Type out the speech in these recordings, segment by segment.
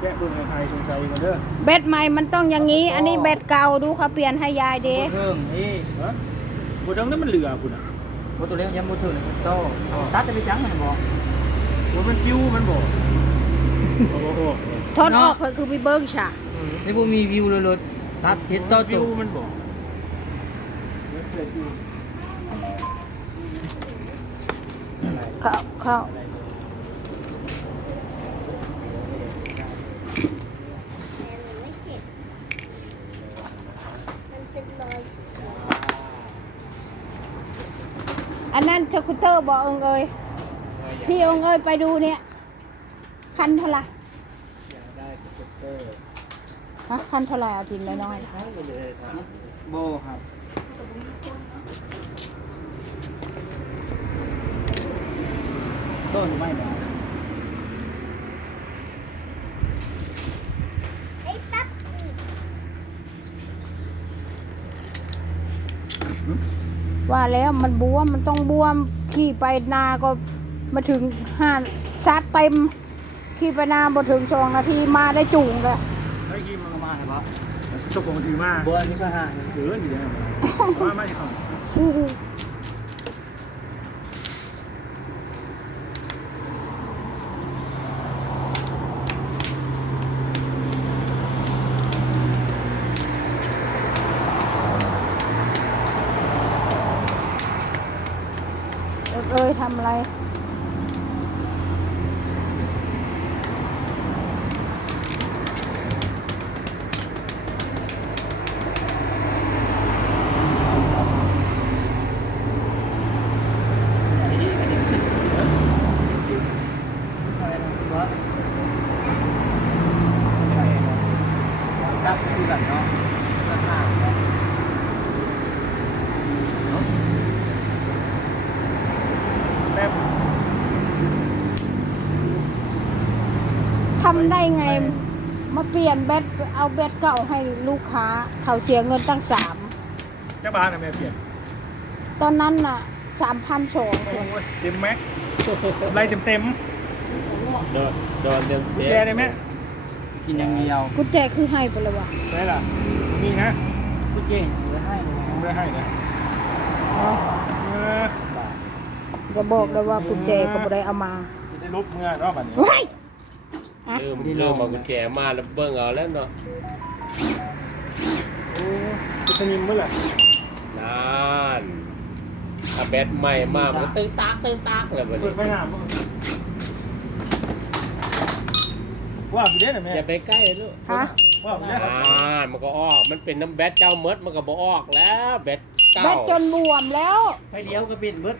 แกะเบิ่งไทยสงสัยกันเด้อ เบ็ดใหม่มันต้องอย่างนี้อันนี้เบ็ดเก่าดูเขาเปลี่ยนให้ยายเด้ เพิ่งนี่ ฮะบ่ดังนั้นมันเหลือคุณอ่ะ บ่ตัวเล็กยังบ่ถึงโตตัดจะไปจังมันบ่ บ่มันฟิวมันบ่โอ้โห ทดออกคือไปเบิ้งฉะ นี่บ่มีวิวเลยรถตัดเฮ็ดต่อ ฟิ ตัว วมันบ่ เข้าอันนั้นสกูตเตอร์บอกเอ้ยพี่เอ้ยไปดูเนี่ยคันเท่าไหร่ฮะคันเท่าไหร่เอาทีน้อย โบครับต้นไม่มาๆว่าแล้วมันบวมมันต้องบวมขี่ไปนาก็มาถึง5 ชาร์จเต็มขี่ไปนาบ่ถึง2 นาทีมาได้จุ่งเลย ไอ้กี้มัน มาเหรอ ชกของถือมา บัวนี่ก็ห่าง ถือสิได้มาไม่เข้า เอ้ยทำอะไรทำได้ไงมาเปลี่ยนเบ็ดเอาเบ็ดเก่าให้ลูกค้าเขาเสียเงินตั้ง3 เจ้าบ้านน่ะแม่เปลี่ยน ตอนนั้นน่ะ3,200 โอ้ยเต็มแม็กไล่เต็มโดนเต็มแกได้ไหม กินอย่างเดียว กุญแจคือให้ไปเลยวะ ได้ล่ะมีนะ กูเก่งเลยให้เลย ไม่ให้นะ จะบอกเลยว่ากุญแจก็บ่ได้เอามา จะได้ลบเมื่อรอบอันนี้ เฮ้ย เริ่มเอากุญแจมาแล้วเบิ่งเอาแล้วเนาะ โอ้จะสนิมเมื่อไหร่ นานถ้าแบตใหม่มามันก็ตึ้งตากเลยบัด เปิ นี้ ดไฟหน้าว่าพี่เด้อแม่ อย่าไปใกล้ลูก ฮะ ว่าพี่เด้อ มันก็ออกมันเป็นน้ำแบตเจ้าเมดมันก็บ่ออกแล้วแบตเก่า เบ็ดจนบวมแล้ว ไปเลี้ยวก็เป็นเบิด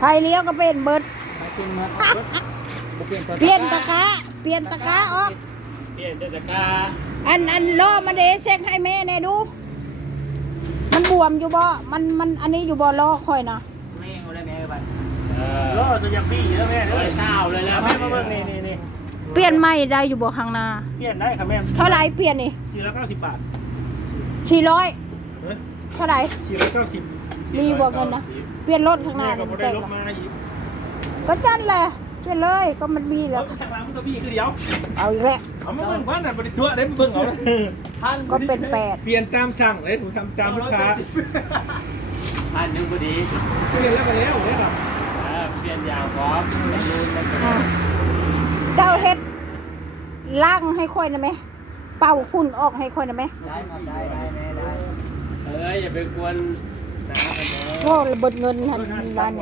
ไฟเลี้ยวก็เป็นเบิด ไปเป็นมาบ่เปลี่ยนตัว เปลี่ยนตะกร้าออก เปลี่ยนเดกา อันล้อมาเดเช็คให้แม่แน่ดู มันบวมอยู่บ่มันอันนี้อยู่บ่ล้อค่อยนะ แม่เอาได้แม่ไป ล้อจะยังปี้อยู่แล้วแม่ ร้อยเศร้าเลยแล้ว แม่มาเบิ่งนี่ เปลี่ยนใหม่ได้อยู่บ่ข้างหน้า เปลี่ยนได้ค่ะแม่ เท่าไหร่เปลี่ยนนี่ 490 บาท 400เท่าไหร่ 490 มีบ่เงินนะเปลี่ยนรถข้างห แม่ น้า ก็ นี่ บ่ มัน ได้ แตก ลบ นะ มาอีก ก็จันแหละเปลี่ยนเลยก็มันมี แล้ แล้ว ว ข้างหลังมันก็บี้คือเดียว เอาอีกแล้ว เอามาเบิ่งก่อนน่ะบ่ได้ทั่วได้มาเบิ่งเอา ก็เป็น เปลี่ยนตามสั่งเลยผมทำตามลูกค้า พันหนึ่งพอดี เปลี่ยนแล้วก็แล้วเนี่ยครับ เปลี่ยนยางพร้อมไม่รู้มัน 8เจ้าเฮ็ดล่างให้ค่อยนะไหมเป่าฝุ่นออกให้ค่อยนะไหม ได้มาได้แม่ได้ อย่าไปกวนน้ากันเนาะ โง่เลยเบิดเงินทันวัน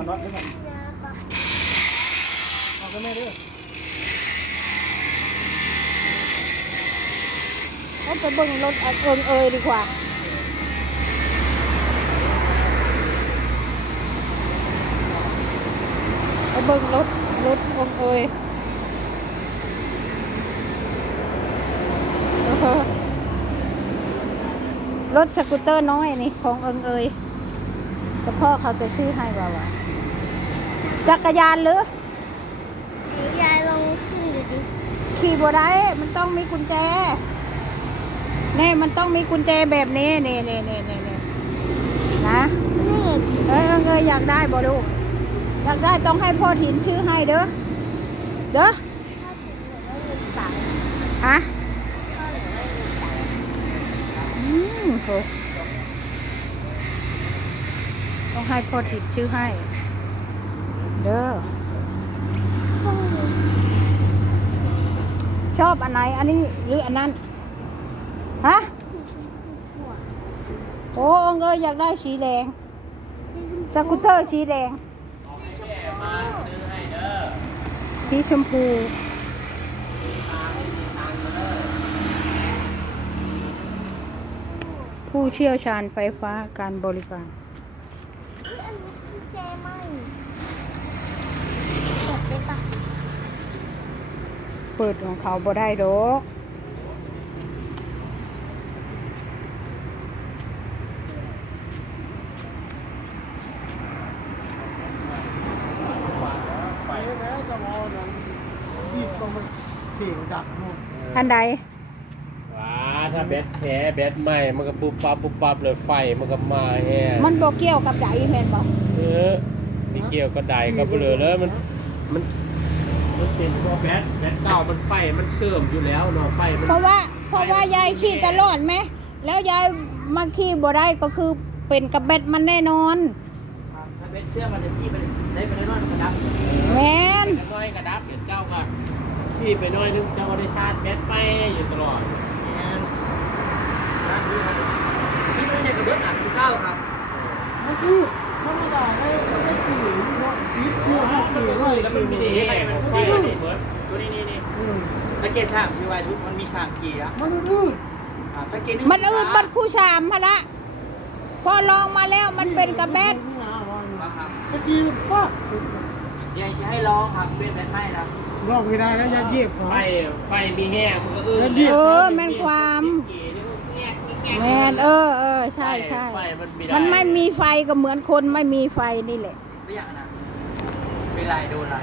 เอาไปแม่เด้อ ก็ไปเบิ่งรถเอยดีกว่าไปเบิ่งรถเอยรถสกูตเตอร์น้อยนี่ของเอยแต่พ่อเขาจะซื้อให้ว่าวะจักรยานหรือย ายลองขึ้นดูดิ ขี่บ่ได้มันต้องมีกุญแจนี่มันต้องมีกุญแจแบบนี้นี่นะ นี่ เอยอยากได้บ่ลูกอยากได้ต้องให้พ่อถิ่นชื่อให้เด้อ ฮะโหต้องให้พ่อทิดชื่อให้ เด้อ ชอบอันไหน อันนี้หรืออันนั้น ฮะ โอ้เงยอยากได้สีแดง สกูตเตอร์สีแดง แม่มาซื้อให้เด้อ สีชมพู ผู้เชี่ยวชาญไฟฟ้าการบริการ อันนี้คือเจไม่กดได้ปะ เปิดของเขาบ่ได้ดอก เสียงดังนู่น อันใด ว้าถ้าแบตแท้แบตใหม่มันก็ปุ๊บปั๊บเลยไฟมันก็มาแฮะ มันบ่เกี่ยวกับใดแม่นบ่ นี่เกี่ยวกับใดก็เบลอเลยมันเป็นเพราะแบตเก่ามันไฟมันเสื่อมอยู่แล้วเนาะไฟมัน เพราะว่ายายขี่ตลอดไหม แล้วยายมาขี่บ่ได้ก็คือเป็นกับแบตมันแน่นอน ถ้าเป็นเสื้อมันจะที่ไปได้ไปได้นอนกระดับ แม่น น้อยกระดับเดี๋ยวเจ้าก็ขี่ไปน้อยนึงเจ้าก็ได้ชาร์จแบตไปอยู่ตลอด ชาตินี้ครับที่นี่เนี่ยกระเบื้องอัดคือเก้าครับ มันคือมันไม่ได้ไม่ได้ตีเนาะตีเพื่อให้ตีไว้ แล้วมันมี ตี ไฟมันไฟนี่เหมือน ตัวนี้นี่สังเกตชามชื่อว่าชุดมันมีชามกี่ครับ มันรืด สังเกต มันอืดบัดคู่ชามพะละ พอลองมาแล้วมันเป็นกับแบต ครับ ตะกี้ป้า อยากจะให้ร้องครับเป็นแบบไม่แล้ว ลอกไม่ได้แล้วอย่าเหยียบ ไฟมีแห้งมันก็อื้อ เออแม่นความแม่นใช่ใช่ ไฟมันไม่ได้ มันไม่มีไฟก็เหมือนคนไม่มีไฟนี่แหละ ไม่อยากนะเป็นไรโดนไร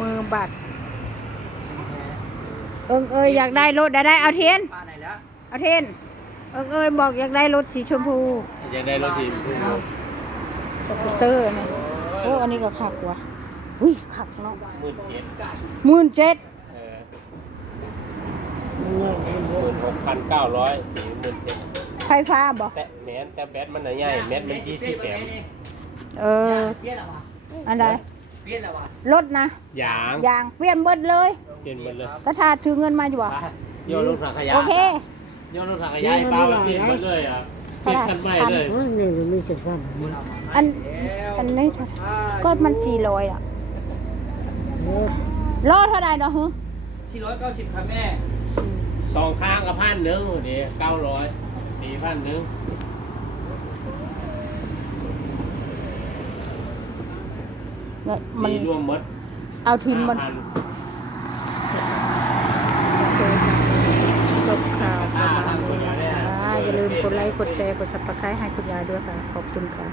มือบัดอยากได้รถได้เอาเทียน ป้าไหนแล้ว เอาเทียนบอกอยากได้รถสีชมพู อยากได้รถสีชมพู สกูตเตอร์นี่โอ้อันนี้ก็ขักว่ะอุ้ยขักเนาะ 17,000 17,000 16,900 ไฟฟ้าบ่ แต่แบตมันน่ะใหญ่แบตมัน40แอมป์ เออ เปลี่ยนแล้ววะ อันใด เปลี่ยนแล้ววะ รถนะ ยาง อย่างเปลี่ยนเบิดเลย เปลี่ยนหมดเลย กระทาถือเงินมาอยู่บ่ โยนรถถังขยะ โอเค โยนรถถังขยะเปล่าเปลี่ยนหมดเลยอ่ะเปลี่ยนคันใหม่เลย อันนี้ก็มัน400อ่ะรอเท่าไหร่เนาะฮึ 490ครับแม่ สองข้างกับ1,000เดี๋ยว900 4,000 เนี่ยมัน มีรวมหมด เอาทินมัน 5,000 โอเคค่ะจบข่าวประมาณนี้นะคะอย่าลืมกดไลค์กดแชร์กด Subscribe ให้คุณยายด้วยค่ะ ขอบคุณค่ะ